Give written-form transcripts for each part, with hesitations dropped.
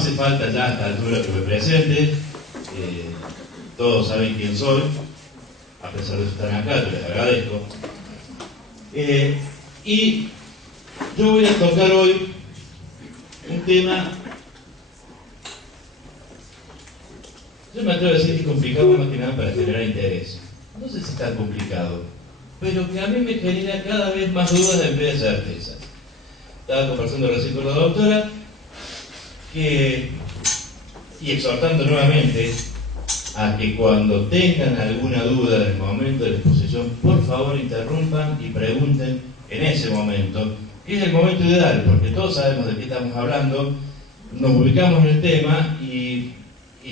hace falta ya a esta altura que me presente, todos saben quién soy, a pesar de que están acá, que les agradezco. Y yo voy a tocar hoy un tema, yo me atrevo a decir que es complicado más que nada para generar interés. No sé si es tan complicado, pero que a mí me genera cada vez más dudas en vez de certezas. Estaba conversando recién con la doctora y exhortando nuevamente a que cuando tengan alguna duda en el momento de la exposición, por favor interrumpan y pregunten en ese momento, que es el momento ideal, porque todos sabemos de qué estamos hablando, nos ubicamos en el tema y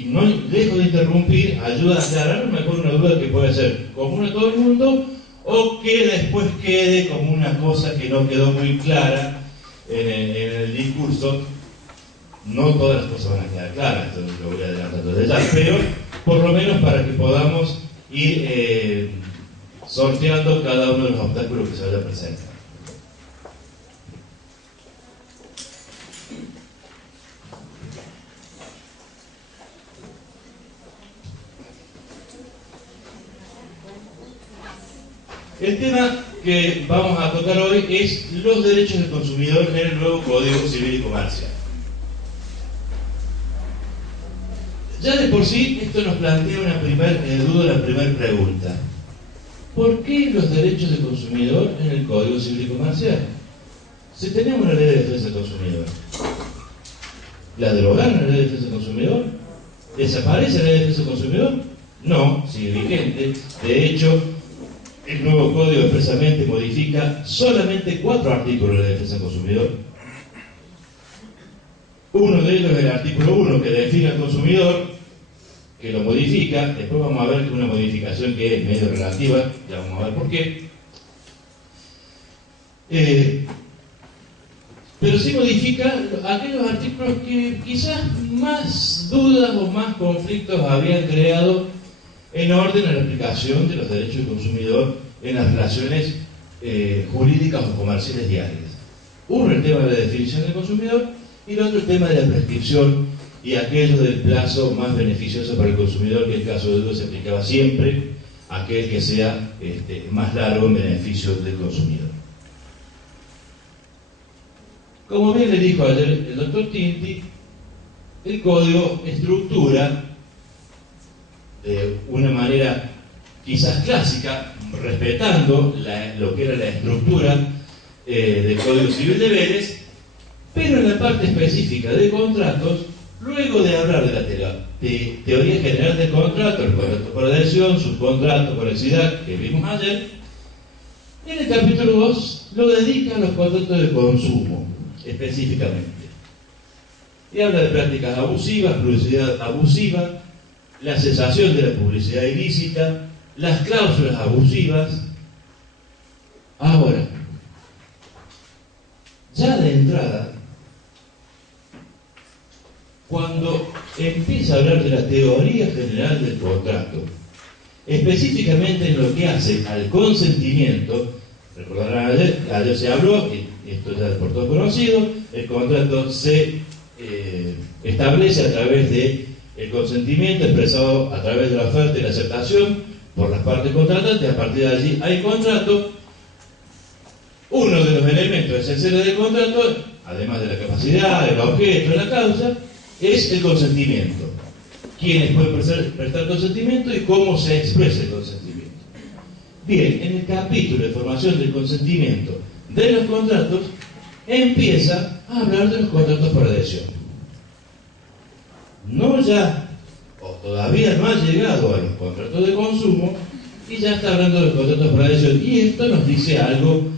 no lejos de interrumpir, ayuda a aclarar mejor una duda que puede ser común a todo el mundo o que después quede como una cosa que no quedó muy clara en el discurso. No todas las cosas van a quedar claras, esto lo voy a adelantar desde ya, pero por lo menos para que podamos ir sorteando cada uno de los obstáculos que se vaya presentando. El tema que vamos a tocar hoy es los derechos del consumidor en el nuevo Código Civil y Comercial. Ya de por sí esto nos plantea la primera pregunta. ¿Por qué los derechos del consumidor en el Código Civil y Comercial? Si tenemos una ley de defensa del consumidor, ¿la derogaron la ley de defensa del consumidor? ¿Desaparece la ley de defensa del consumidor? No, sigue vigente. De hecho, el nuevo código expresamente modifica solamente 4 artículos de la defensa del consumidor. Uno de ellos es el artículo 1, que define al consumidor, que lo modifica. Después vamos a ver que una modificación que es medio relativa, ya vamos a ver por qué. Pero sí modifica aquellos artículos que quizás más dudas o más conflictos habían creado en orden a la aplicación de los derechos del consumidor en las relaciones jurídicas o comerciales diarias. Uno, el tema de la definición del consumidor, y el otro, el tema de la prescripción y aquello del plazo más beneficioso para el consumidor, que en caso de duda se aplicaba siempre aquel que sea más largo en beneficio del consumidor. Como bien le dijo ayer el doctor Tinti, el código estructura de una manera quizás clásica, respetando lo que era la estructura del Código Civil de Vélez, pero en la parte específica de contratos, luego de hablar de la teoría general del contrato, el contrato por adhesión, subcontrato, conexidad, que vimos ayer, en el capítulo 2 lo dedica a los contratos de consumo, específicamente. Y habla de prácticas abusivas, publicidad abusiva, la cesación de la publicidad ilícita, las cláusulas abusivas. Ahora, ya de entrada, cuando empieza a hablar de la teoría general del contrato, específicamente en lo que hace al consentimiento, recordarán ayer se habló, y esto ya es por todo conocido, el contrato se establece a través de el consentimiento expresado a través de la oferta y la aceptación por las partes contratantes. A partir de allí hay contrato. Uno de los elementos esenciales del contrato, además de la capacidad, el objeto, la causa, es el consentimiento. ¿Quiénes pueden prestar consentimiento y cómo se expresa el consentimiento? Bien, en el capítulo de formación del consentimiento de los contratos, empieza a hablar de los contratos por adhesión. No ya, o todavía no ha llegado a los contratos de consumo, y ya está hablando de los contratos por adhesión. Y esto nos dice algo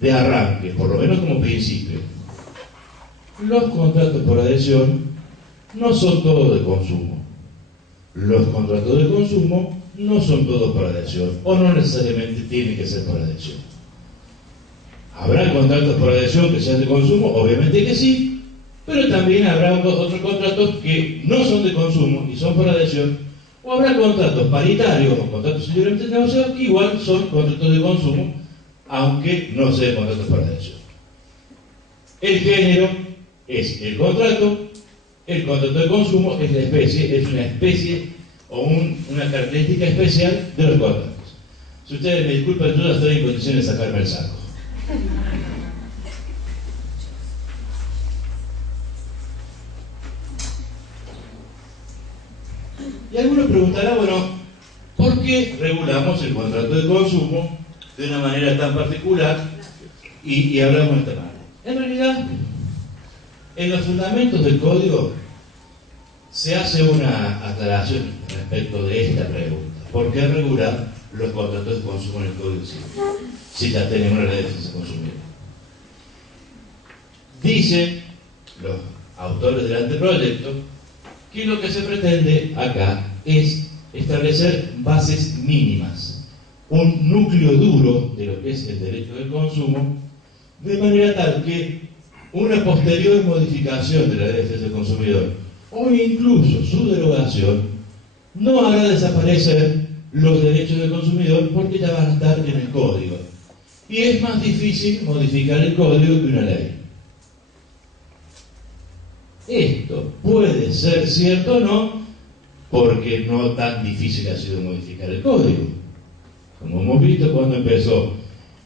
de arranque, por lo menos como principio. Los contratos por adhesión no son todos de consumo. Los contratos de consumo no son todos por adhesión, o no necesariamente tienen que ser por adhesión. ¿Habrá contratos por adhesión que sean de consumo? Obviamente que sí, pero también habrá otros contratos que no son de consumo y son por adhesión, o habrá contratos paritarios o contratos libremente negociados que igual son contratos de consumo, aunque no sean contratos por adhesión. El género es el contrato el contrato de consumo es una especie o una característica especial de los contratos. Si ustedes me disculpan, yo no estoy en condiciones de sacarme el saco. Y algunos preguntarán, bueno, ¿por qué regulamos el contrato de consumo de una manera tan particular y hablamos de esta manera? En realidad, en los fundamentos del código se hace una aclaración respecto de esta pregunta. ¿Por qué regular los contratos de consumo en el Código Civil si ya tenemos la ley de defensa del consumidor? Dicen los autores del anteproyecto que lo que se pretende acá es establecer bases mínimas, un núcleo duro de lo que es el derecho del consumo, de manera tal que una posterior modificación de la ley de defensa del consumidor o incluso su derogación no hará desaparecer los derechos del consumidor porque ya van a estar en el código. Y es más difícil modificar el código que una ley. Esto puede ser cierto o no, porque no tan difícil ha sido modificar el código. Como hemos visto, cuando empezó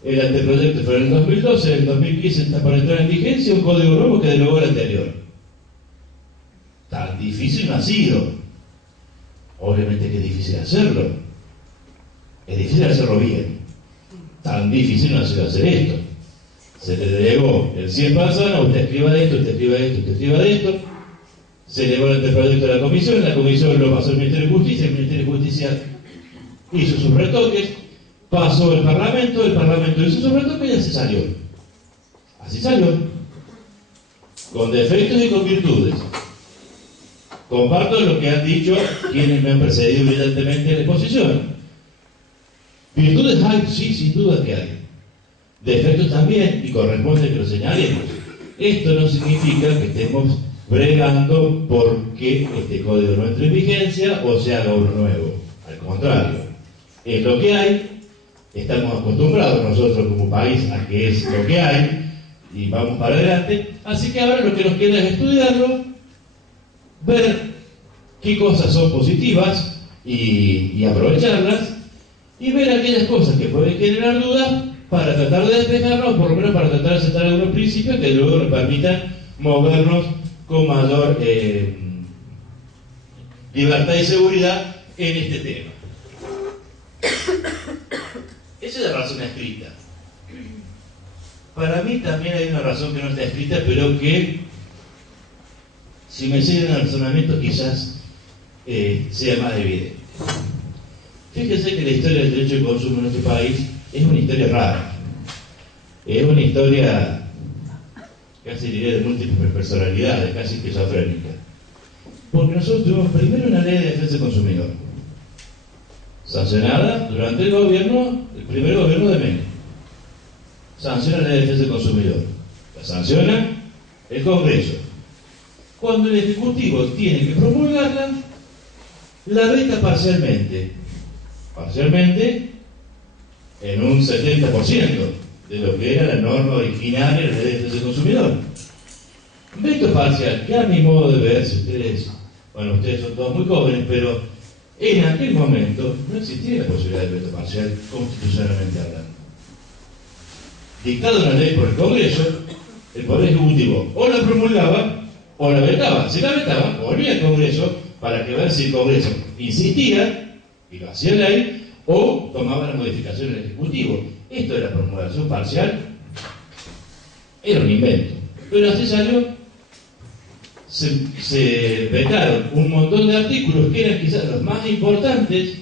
el anteproyecto fue en el 2012, en el 2015 está para entrar en vigencia un código nuevo que derogó el anterior. Tan difícil no ha sido. Obviamente que es difícil hacerlo. Es difícil hacerlo bien. Tan difícil no ha sido hacer esto. Se le delegó el 100 personas, usted escriba de esto, usted escriba de esto, usted escriba de esto. Se elevó el anteproyecto a la comisión lo pasó al Ministerio de Justicia, el Ministerio de Justicia hizo sus retoques, pasó el Parlamento hizo sus retoques y así salió. Así salió. Con defectos y con virtudes. Comparto lo que han dicho quienes me han precedido brillantemente en la exposición. Virtudes hay, sí, sin duda que hay. Defectos también, y corresponde que lo señalemos. Esto no significa que estemos bregando porque este código no entre en vigencia o se haga uno nuevo. Al contrario, es lo que hay, estamos acostumbrados nosotros como país a que es lo que hay, y vamos para adelante. Así que ahora lo que nos queda es estudiarlo, ver qué cosas son positivas y aprovecharlas, y ver aquellas cosas que pueden generar dudas para tratar de despejarnos, o por lo menos para tratar de aceptar algunos principios que luego nos permitan movernos con mayor libertad y seguridad en este tema. Esa es la razón escrita. Para mí también hay una razón que no está escrita, pero que, si me siguen el razonamiento, quizás sea más evidente. Fíjense que la historia del derecho de consumo en nuestro país es una historia rara. Es una historia, casi diría, de múltiples personalidades, casi esquizofrénica. Porque nosotros tuvimos primero una ley de defensa del consumidor, sancionada durante el primer gobierno de Menem. Sanciona la ley de defensa del consumidor. La sanciona el Congreso. Cuando el Ejecutivo tiene que promulgarla, la veta parcialmente en un 70% de lo que era la norma originaria de la ley de defensa del consumidor. Veto parcial, que a mi modo de ver, si ustedes son todos muy jóvenes, pero en aquel momento no existía la posibilidad de veto parcial constitucionalmente hablando. Dictada una ley por el Congreso, el Poder Ejecutivo o la promulgaba o la vetaba. Si la vetaba, volvía al Congreso para que ver si el Congreso insistía y lo hacía ley o tomaba la modificación del Ejecutivo. Esto de la promulgación parcial era un invento, pero así salió. Se vetaron un montón de artículos que eran quizás los más importantes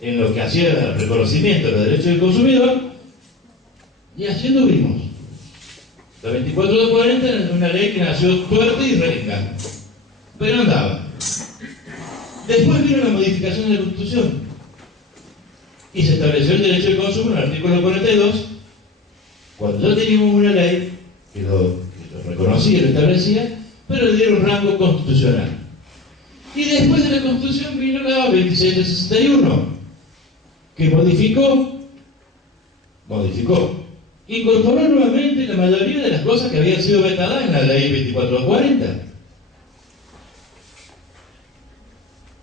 en lo que hacía el reconocimiento de los derechos del consumidor, y así anduvimos. La 2440 era una ley que nació tuerta y renga, pero andaba. Después vino la modificación de la Constitución y se estableció el derecho del consumo en el artículo 42, cuando ya teníamos una ley que lo reconocía y lo establecía, pero le dieron rango constitucional. Y después de la Constitución vino la 2761, que modificó, incorporó nuevamente la mayoría de las cosas que habían sido vetadas en la ley 2440.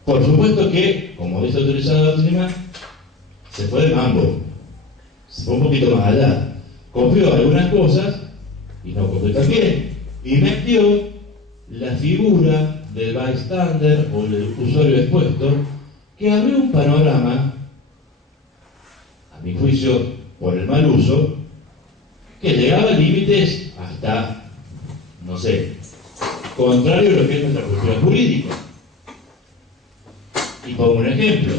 Por supuesto que, como dice autorizado Cinema, se fue de mambo, se fue un poquito más allá, copió algunas cosas y no copió también, y metió la figura del bystander o del usuario expuesto, que abrió un panorama, a mi juicio por el mal uso, que llegaba a límites hasta, no sé, contrario a lo que es nuestra cultura jurídica. Y pongo un ejemplo: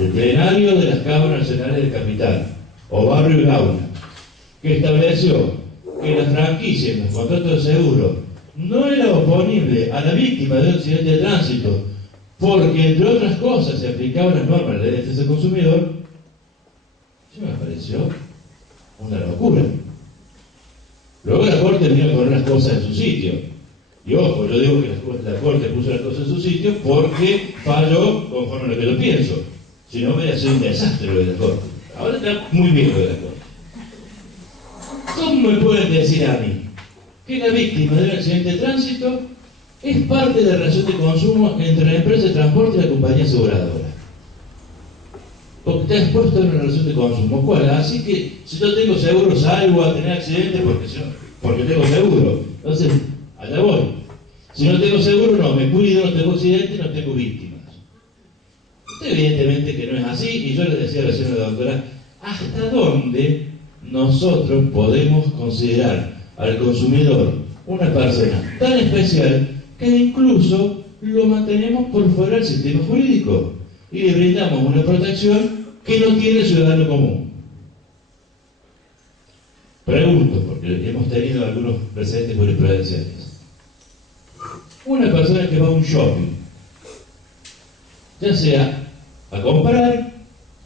el plenario de las cámaras nacionales de Capital o Barrio y Gauna, que estableció que la franquicia en los contratos de seguro no era oponible a la víctima de un accidente de tránsito porque, entre otras cosas, se aplicaban las normas de la ley de defensa del consumidor, eso me pareció una locura. Luego la Corte vino a poner las cosas en su sitio. Y ojo, yo digo que la Corte puso las cosas en su sitio porque falló conforme a lo que yo pienso. Si no, hubiera sido un desastre lo de la Corte. Ahora está muy bien lo de la Corte. ¿Cómo me pueden decir a mí que la víctima de un accidente de tránsito es parte de la relación de consumo entre la empresa de transporte y la compañía aseguradora? Porque está expuesto a una relación de consumo. ¿Cuál? Así que si yo tengo seguro salgo a tener accidentes porque tengo seguro. Entonces, allá voy. Si no tengo seguro, no, me cuido, no tengo accidentes, no tengo víctimas. Evidentemente que no es así, y yo le decía recién a la doctora, ¿hasta dónde nosotros podemos considerar al consumidor una persona tan especial que incluso lo mantenemos por fuera del sistema jurídico y le brindamos una protección que no tiene el ciudadano común? Pregunto, porque hemos tenido algunos precedentes jurisprudenciales. Una persona que va a un shopping, ya sea a comprar,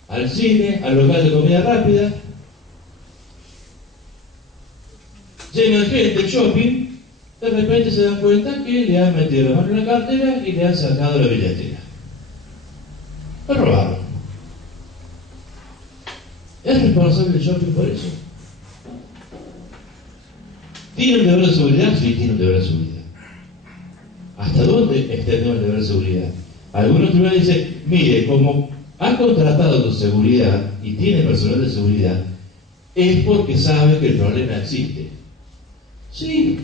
al cine, al local de comida rápida, lleno de gente el shopping, de repente se dan cuenta que le han metido la mano en la cartera y le han sacado la billetera. Lo robaron. ¿Es responsable el shopping por eso? ¿Tiene un deber de seguridad? Sí, tiene un deber de seguridad. ¿Hasta dónde extendemos el deber de seguridad? Algunos tribunales dicen, mire, como ha contratado con seguridad y tiene personal de seguridad, es porque sabe que el problema existe. Sí,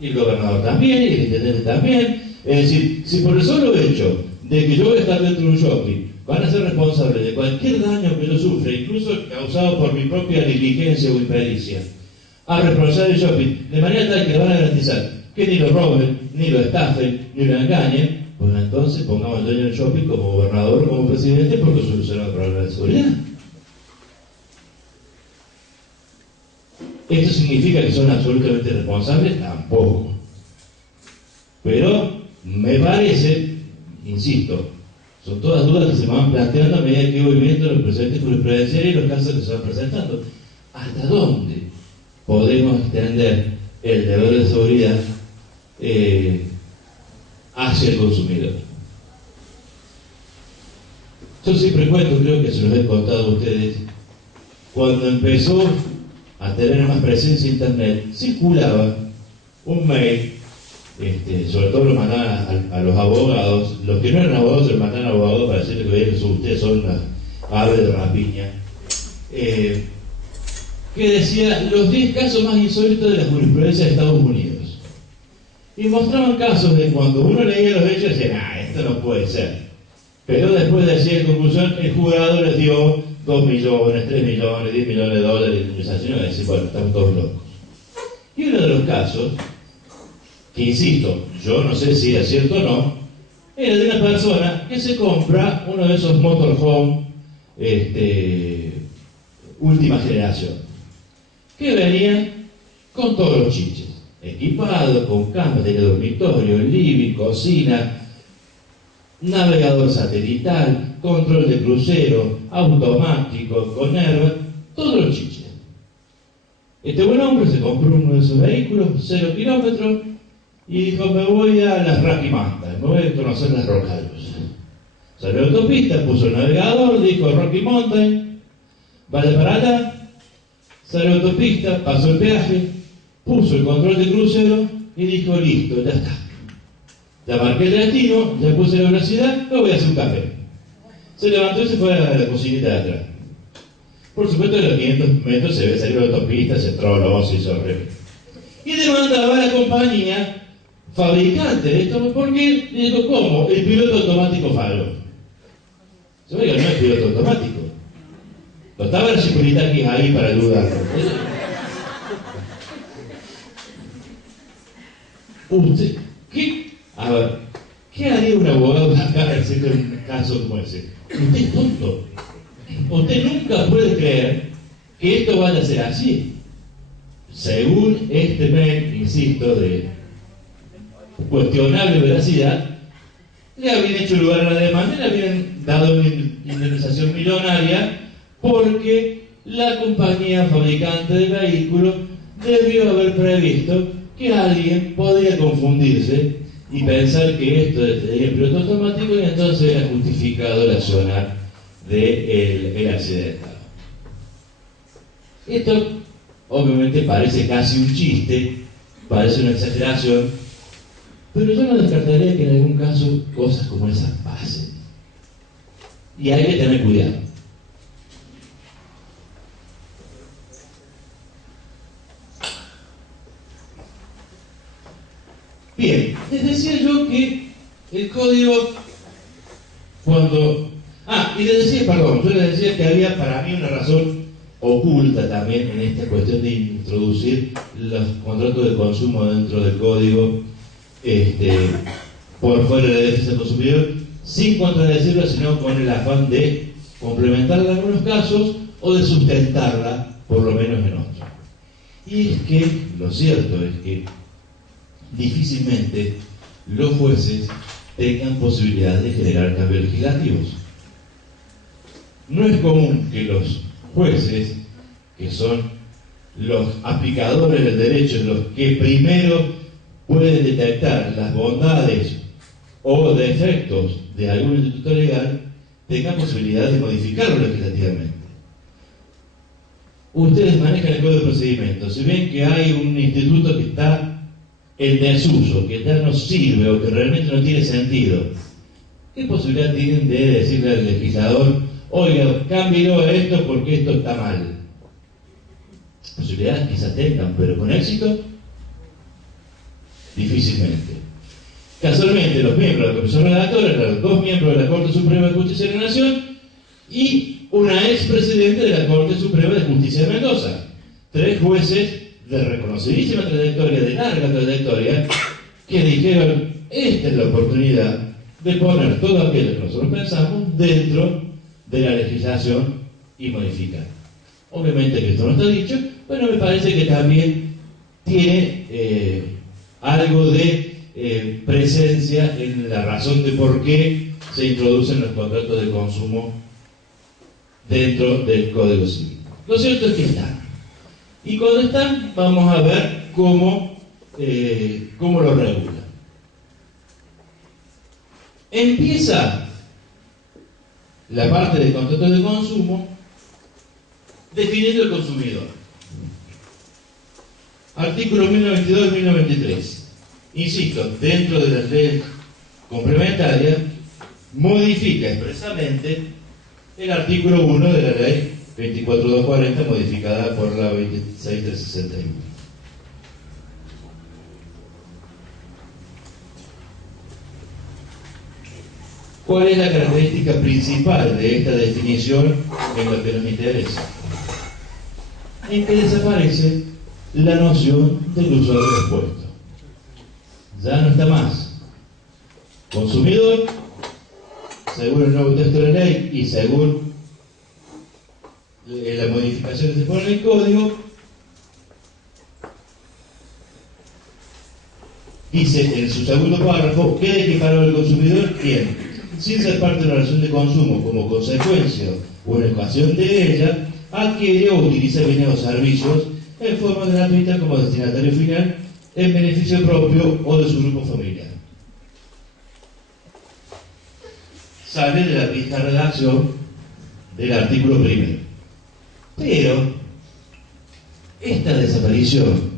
y el gobernador también, y el intendente también. Es decir, si por el solo hecho de que yo voy a estar dentro de un shopping, van a ser responsables de cualquier daño que yo sufra, incluso causado por mi propia negligencia o impericia, a responsabilizar el shopping, de manera tal que le van a garantizar que ni lo roben, ni lo estafen, ni lo engañen, pues entonces pongamos al dueño del shopping como gobernador o como presidente porque solucionó el problema de seguridad. ¿Esto significa que son absolutamente responsables? Tampoco. Pero me parece, insisto, son todas dudas que se me van planteando a medida que voy viendo los precedentes jurisprudenciales y los casos que se van presentando. ¿Hasta dónde podemos extender el deber de seguridad hacia el consumidor? Yo siempre cuento, creo que se los he contado a ustedes, cuando empezó a tener más presencia internet, circulaba un mail, sobre todo lo mandaban a los abogados, los que no eran abogados se lo mandaban a abogados para decirles que vean que ustedes son una ave de rapiña, que decía los 10 casos más insólitos de la jurisprudencia de Estados Unidos. Y mostraban casos de cuando uno leía los hechos y decía, esto no puede ser. Pero después decía en conclusión, el jurado les dio 2 millones, 3 millones, 10 millones de dólares de indemnización, y decir, bueno, estamos todos locos. Y uno de los casos, que insisto, yo no sé si es cierto o no, era de una persona que se compra uno de esos motorhome última generación, que venían con todos los chiches, equipados, con cama, tenía dormitorio, living, cocina, navegador satelital, control de crucero, automático, con airbag, todos los chiches. Este buen hombre se compró uno de esos vehículos, 0 kilómetros, y dijo, me voy a las Rocky Mountains, me voy a conocer las Rocas. Salió a la autopista, puso el navegador, dijo Rocky Mountain, vale para allá, salió a la autopista, pasó el peaje, puso el control de crucero y dijo, listo, ya está. Ya marqué el destino, ya puse la velocidad, me voy a hacer un café. Se levantó y se fue a la cocinita de atrás. Por supuesto, a los 500 metros se ve salir de la autopista, se troló, se hizo horrible. Y demandaba a la compañía fabricante de esto, porque le digo, ¿cómo? El piloto automático falló. Se ve que no es piloto automático. No estaba el Chipolitakis ahí para ayudarlo. Usted, a ver, ¿qué haría un abogado acá en un caso como ese? Usted es tonto. Usted nunca puede creer que esto vaya a ser así. Según este mail, insisto, de cuestionable veracidad, le habían hecho lugar a la demanda y le habían dado una indemnización millonaria porque la compañía fabricante de vehículos debió haber previsto que alguien podría confundirse y pensar que esto tenía piloto automático y entonces era justificado el accionar del accidentado. Esto obviamente parece casi un chiste, parece una exageración, pero yo no descartaría que en algún caso cosas como esas pasen. Y hay que tener cuidado. Bien, les decía yo que el código cuando... y les decía, perdón, yo les decía que había para mí una razón oculta también en esta cuestión de introducir los contratos de consumo dentro del código por fuera de la defensa del consumidor, sin contradecirla, sino con el afán de complementarla en algunos casos o de sustentarla, por lo menos en otros. Y es que, lo cierto es que difícilmente los jueces tengan posibilidad de generar cambios legislativos. No es común que los jueces, que son los aplicadores del derecho, los que primero pueden detectar las bondades o defectos de algún instituto legal, tengan posibilidad de modificarlo legislativamente. Ustedes manejan el Código de Procedimientos. Si ven que hay un instituto que está en desuso, que ya no sirve o que realmente no tiene sentido, ¿qué posibilidad tienen de decirle al legislador, oiga, cámbielo a esto porque esto está mal? Posibilidades quizás tengan, pero con éxito, difícilmente. Casualmente, los miembros de la Comisión Redactora eran 2 miembros de la Corte Suprema de Justicia de la Nación y una expresidente de la Corte Suprema de Justicia de Mendoza. 3 jueces de reconocidísima trayectoria, de larga trayectoria, que dijeron, esta es la oportunidad de poner todo aquello que nosotros pensamos dentro de la legislación y modificar. Obviamente que esto no está dicho, pero me parece que también tiene algo de presencia en la razón de por qué se introducen los contratos de consumo dentro del Código Civil. Lo cierto es que están. Y cuando están, vamos a ver cómo lo regula. Empieza la parte del contrato de consumo definiendo el consumidor. Artículo 1092 y 1093. Insisto, dentro de las leyes complementarias, modifica expresamente el artículo 1 de la ley 24240, modificada por la 26361. ¿Cuál es la característica principal de esta definición en lo que nos interesa? En que desaparece la noción del usuario expuesto. Ya no está más. Consumidor, según el nuevo texto de la ley y según la modificación que se pone en el código, dice en su segundo párrafo, queda equiparado el consumidor quien, sin ser parte de una relación de consumo como consecuencia o en ocasión de ella, adquiere o utiliza bienes o servicios en forma gratuita como destinatario final en beneficio propio o de su grupo familiar. Sale de la vista redacción del artículo primero. Pero esta desaparición,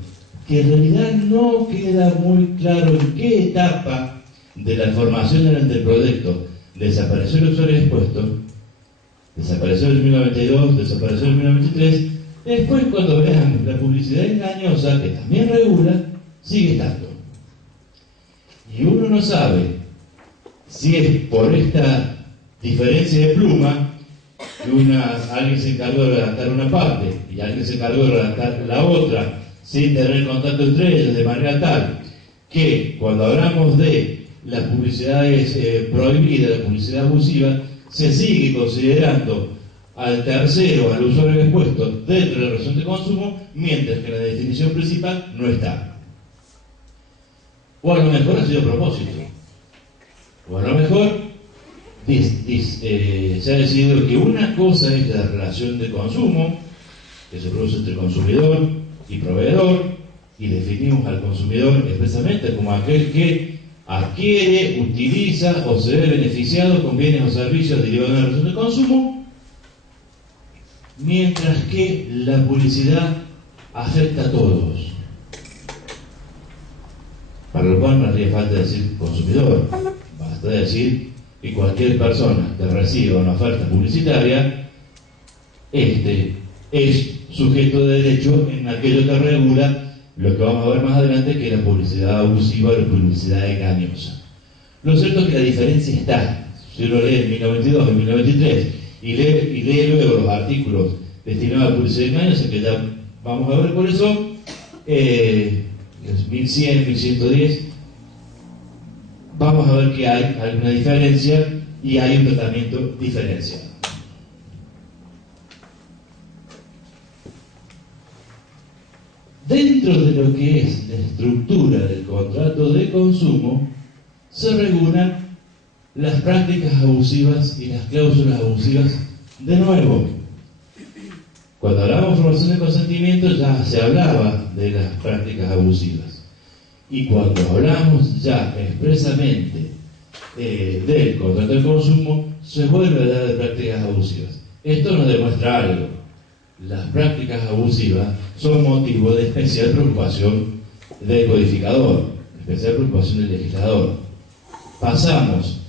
que en realidad no queda muy claro en qué etapa de la formación del anteproyecto desapareció el usuario expuesto, desapareció en 1992, desapareció en 1993, después cuando veamos la publicidad engañosa, que también regula, sigue estando. Y uno no sabe si es por esta diferencia de pluma que alguien se encargó de redactar una parte y alguien se encargó de redactar la otra sin tener contacto entre ellos, de manera tal que cuando hablamos de las publicidades prohibidas, la publicidad abusiva, se sigue considerando al tercero, al usuario expuesto dentro de la relación de consumo, mientras que la definición principal no está. O a lo mejor ha sido a propósito. O a lo mejor se ha decidido que una cosa es la relación de consumo, que se produce entre consumidor y proveedor, y definimos al consumidor expresamente como aquel que adquiere, utiliza o se ve beneficiado con bienes o servicios derivados de la relación de consumo, mientras que la publicidad afecta a todos. Para lo cual no haría falta decir consumidor, basta decir que cualquier persona que reciba una oferta publicitaria es sujeto de derecho en aquello que regula lo que vamos a ver más adelante, que es la publicidad abusiva o la publicidad engañosa. Lo cierto es que la diferencia está. Si uno lee en 1992, en 1993 y lee luego los artículos destinados a la publicidad engañosa, que ya vamos a ver por eso, 1100, 1110, vamos a ver que hay alguna diferencia y hay un tratamiento diferenciado. Dentro de lo que es la estructura del contrato de consumo, se regulan las prácticas abusivas y las cláusulas abusivas de nuevo. Cuando hablamos de formación de consentimiento ya se hablaba de las prácticas abusivas. Y cuando hablamos ya expresamente del contrato de consumo, se vuelve a hablar de prácticas abusivas. Esto nos demuestra algo. Las prácticas abusivas son motivo de especial preocupación del codificador, especial preocupación del legislador. Pasamos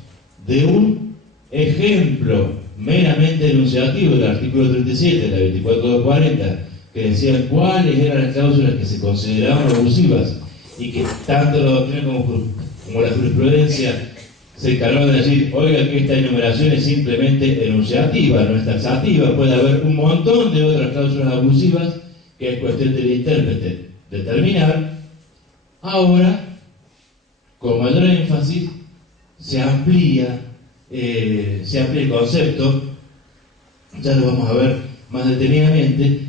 de un ejemplo meramente enunciativo del artículo 37 de la 24240, que decían cuáles eran las cláusulas que se consideraban abusivas y que tanto la doctrina como la jurisprudencia se encargaron de decir, oiga, que esta enumeración es simplemente enunciativa, no es taxativa, puede haber un montón de otras cláusulas abusivas que es cuestión del intérprete determinar. Ahora, con mayor énfasis, se amplía el concepto, ya lo vamos a ver más detenidamente,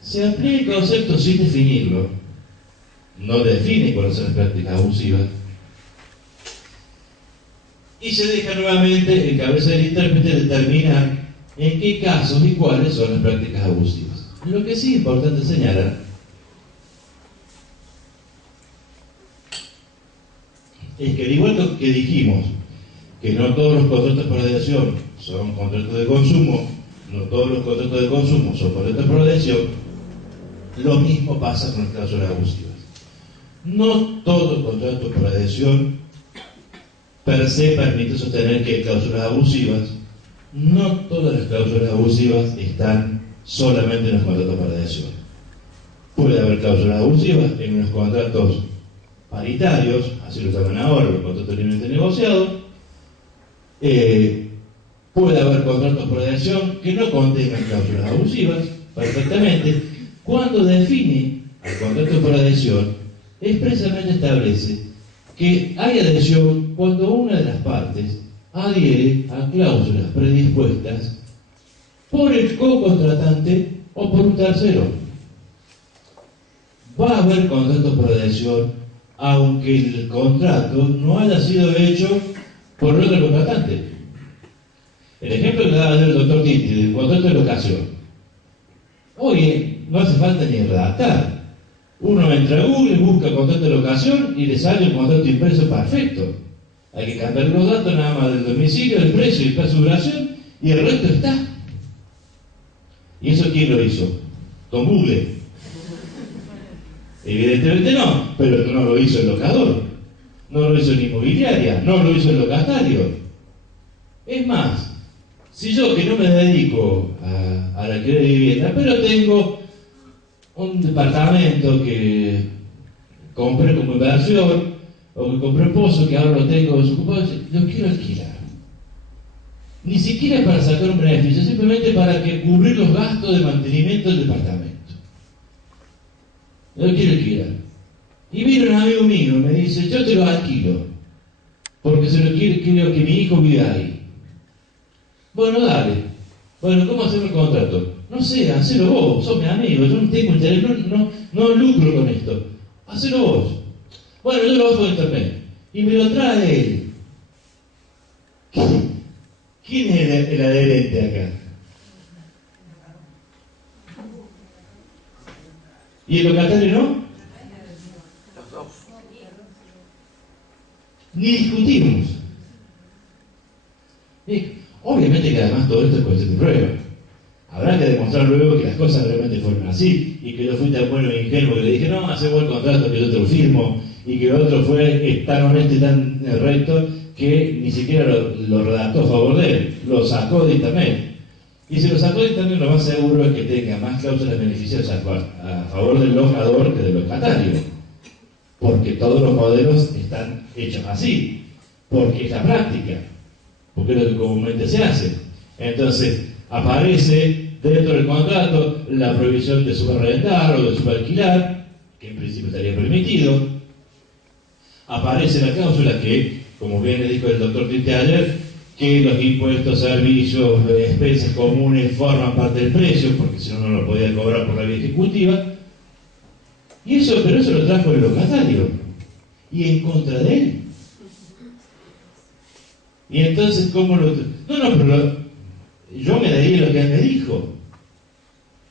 se amplía el concepto sin definirlo, no define cuáles son las prácticas abusivas, y se deja nuevamente en cabeza del intérprete determinar en qué casos y cuáles son las prácticas abusivas. Lo que sí es importante señalar es que, al igual que dijimos que no todos los contratos por adhesión son contratos de consumo, no todos los contratos de consumo son contratos por adhesión, lo mismo pasa con las cláusulas abusivas. No todo contrato por adhesión per se permite sostener que hay cláusulas abusivas. No todas las cláusulas abusivas están solamente en los contratos por adhesión. Puede haber cláusulas abusivas en unos contratos paritarios, así lo llaman ahora, los contratos libremente negociados. Puede haber contratos por adhesión que no contengan cláusulas abusivas, perfectamente. Cuando define al contrato por adhesión, expresamente establece que hay adhesión cuando una de las partes adhiere a cláusulas predispuestas por el co-contratante o por un tercero. Va a haber contrato por adhesión aunque el contrato no haya sido hecho por el otro contratante. El ejemplo que daba el doctor Tinti del contrato de locación. Oye, no hace falta ni redactar. Uno entra a Google, busca contrato de locación y le sale un contrato impreso perfecto. Hay que cambiar los datos nada más del domicilio, el precio y el plazo de duración, y el resto está. ¿Y eso quién lo hizo? Con Google. Evidentemente no, pero no lo hizo el locador. no lo hizo en inmobiliaria, no lo hizo el locatario. Es más, si yo que no me dedico al alquiler de vivienda, pero tengo un departamento que compré como inversión, o que compré pozo que ahora lo tengo desocupado, lo quiero alquilar. Ni siquiera para sacar un beneficio, simplemente para cubrir los gastos de mantenimiento del departamento. Lo quiero alquilar. Y viene un amigo mío y me dice, yo te lo alquilo, porque se lo quiero que mi hijo viva ahí. Bueno, dale. Bueno, ¿cómo hacemos el contrato? No sé, hacelo vos, sos mi amigo, yo no tengo interés, no lucro con esto. Hacelo vos. Bueno, yo lo bajo de internet. Y me lo trae él. ¿Quién es el adherente acá? ¿Y el locatario no? Ni discutimos. Obviamente que además todo esto es cuestión de prueba. Habrá que demostrar luego que las cosas realmente fueron así y que yo fui tan bueno e ingenuo que le dije, no, hace buen contrato que yo te lo firmo, y que el otro fue tan honesto y tan recto que ni siquiera lo redactó a favor de él, lo sacó de internet. Y si lo sacó de internet, lo más seguro es que tenga más cláusulas beneficiosas a favor del locador que del locatario. Porque todos los modelos están hechos así, porque es la práctica, porque es lo que comúnmente se hace. Entonces, aparece dentro del contrato la prohibición de subarrendar o de subalquilar, que en principio estaría permitido. Aparece la cláusula que, como bien le dijo el doctor Tinte ayer, que los impuestos, servicios, expensas comunes forman parte del precio, porque si no, no lo podía cobrar por la vía ejecutiva. Pero eso lo trajo el locatario, y en contra de él. Y entonces, ¿cómo lo...? Pero yo me daría lo que él me dijo,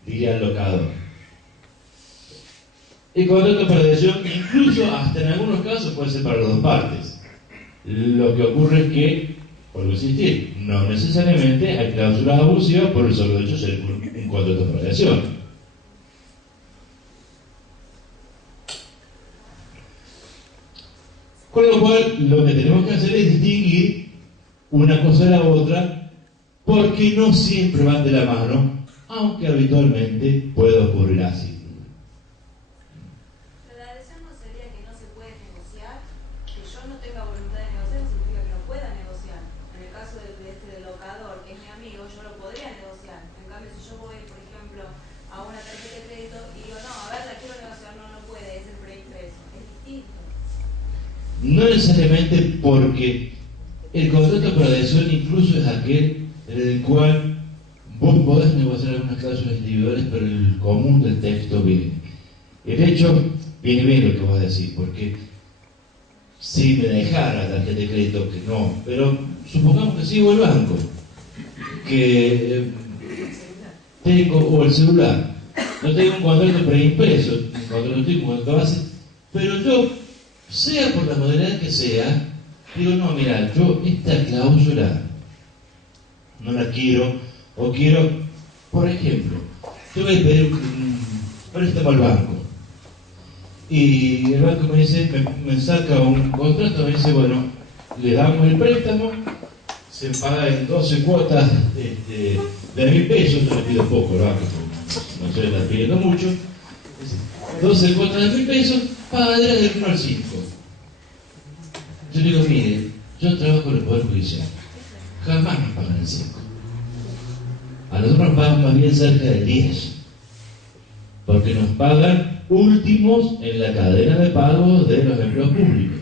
diría el locador. El contrato para adhesión, incluso hasta en algunos casos, puede ser para las dos partes. Lo que ocurre es que, vuelvo a insistir, no necesariamente hay cláusulas abusivas por el solo hecho de ser un contrato para adhesión. Con lo cual, lo que tenemos que hacer es distinguir una cosa de la otra, porque no siempre van de la mano, aunque habitualmente puede ocurrir así. La adhesión no sería que no se puede negociar, que yo no tenga voluntad de negociar, no significa que no pueda negociar. En el caso del locador, que es mi amigo, yo lo podría negociar. En cambio, si yo voy, por ejemplo, a una tarjeta de crédito y digo, no, a ver, la quiero negociar, no puede, es el proyecto de eso. Es distinto. No necesariamente, porque el contrato por adhesión incluso es aquel en el cual vos podés negociar algunas cláusulas individuales, pero el común del texto viene. El hecho viene bien lo que vos decís, porque si me dejara la tarjeta de crédito, que no, pero supongamos que sigo el banco, que tengo, o el celular, no tengo un contrato preimpreso, un contrato tipo, un contrato base, pero yo, sea por la modalidad que sea, digo, no, mira, yo esta cláusula no la quiero, o quiero, por ejemplo, yo voy a pedir un préstamo al banco, y el banco me dice, me saca un contrato, me dice, bueno, le damos el préstamo, se paga en 12 cuotas de 1.000 pesos, yo le pido poco al banco, no se le está pidiendo mucho, 12 cuotas de 1.000 pesos, pagará del 1 al 5. Yo le digo, mire, yo trabajo en el Poder Judicial, jamás nos pagan el 5. A nosotros nos pagan más bien cerca del 10, porque nos pagan últimos en la cadena de pagos de los empleos públicos.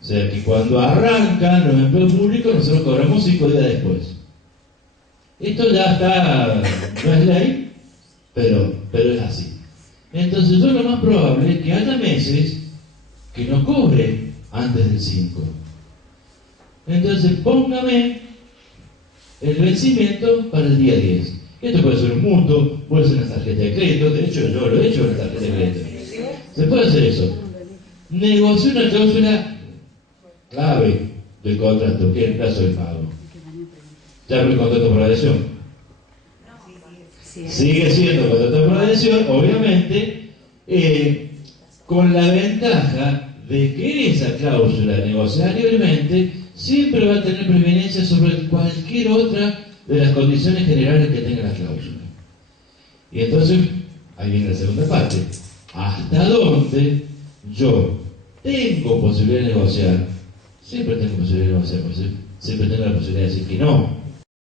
O sea que cuando arrancan los empleos públicos, nosotros cobramos 5 días después. Esto ya está, no es ley, pero es así. Entonces, yo lo más probable es que haya meses que no cobre antes del 5. Entonces, póngame el vencimiento para el día 10. Esto puede ser un mutuo, puede ser una tarjeta de crédito. De hecho, yo lo he hecho en una tarjeta de crédito. Se puede hacer eso. Negocio una cláusula clave del contrato, que es el plazo de pago. Ya el contrato por adhesión. Sigue siendo contrato por adhesión, obviamente, con la ventaja de que esa cláusula negociada libremente siempre va a tener preeminencia sobre cualquier otra de las condiciones generales que tenga la cláusula. Y entonces, ahí viene la segunda parte. ¿Hasta dónde yo tengo posibilidad de negociar? Siempre tengo posibilidad de negociar, siempre tengo la posibilidad de decir que no.